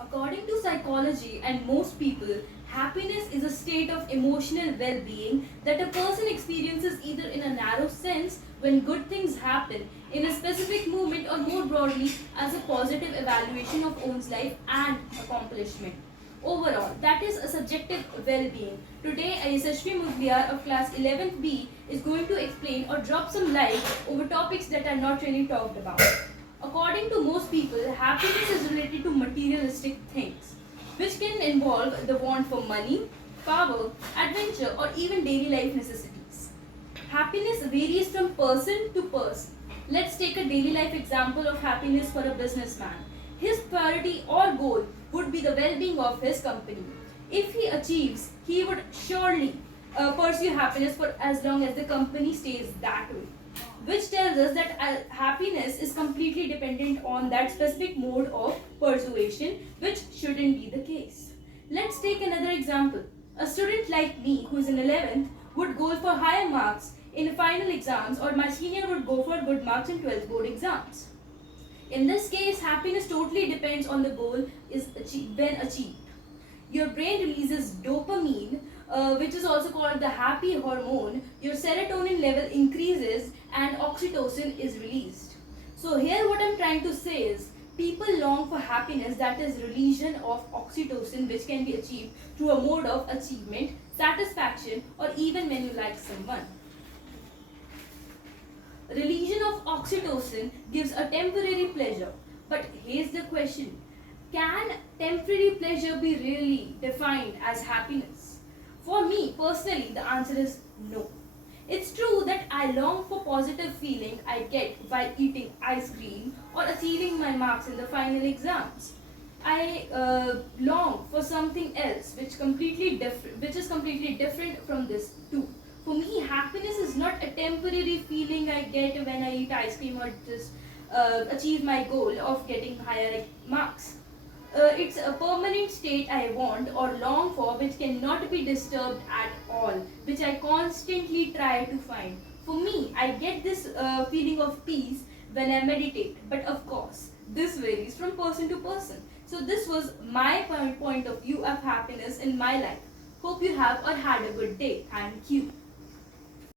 According to psychology and most people, happiness is a state of emotional well-being that a person experiences either in a narrow sense when good things happen in a specific moment or more broadly as a positive evaluation of one's life and accomplishment. Overall, that is a subjective well-being. Today, Yashashvi Mugliar of class 11th B is going to explain or drop some light over topics that are not really talked about. According to most people, happiness is related to materialistic things, which can involve the want for money, power, adventure, or even daily life necessities. Happiness varies from person to person. Let's take a daily life example of happiness for a businessman. His priority or goal would be the well-being of his company. If he achieves, he would surely pursue happiness for as long as the company stays that way, which tells us that happiness is completely dependent on that specific mode of persuasion, which shouldn't be the case. Let's take another example. A student like me who is in 11th would go for higher marks in final exams, or my senior would go for good marks in 12th board exams. In this case, happiness totally depends on the goal is when achieved. Your brain releases dopamine, which is also called the happy hormone. Your serotonin level increases and oxytocin is released. So here what I'm trying to say is, people long for happiness, that is release of oxytocin, which can be achieved through a mode of achievement, satisfaction, or even when you like someone. Release of oxytocin gives a temporary pleasure. But here's the question. Can temporary pleasure be really defined as happiness? For me personally, the answer is no. It's true that I long for positive feeling I get while eating ice cream or achieving my marks in the final exams. I long for something else which is completely different from this too. For me, happiness is not a temporary feeling I get when I eat ice cream or just achieve my goal of getting higher marks. It's a permanent state I want or long for, which cannot be disturbed at all, which I constantly try to find. For me, I get this feeling of peace when I meditate, but of course, this varies from person to person. So this was my point of view of happiness in my life. Hope you have or had a good day. Thank you.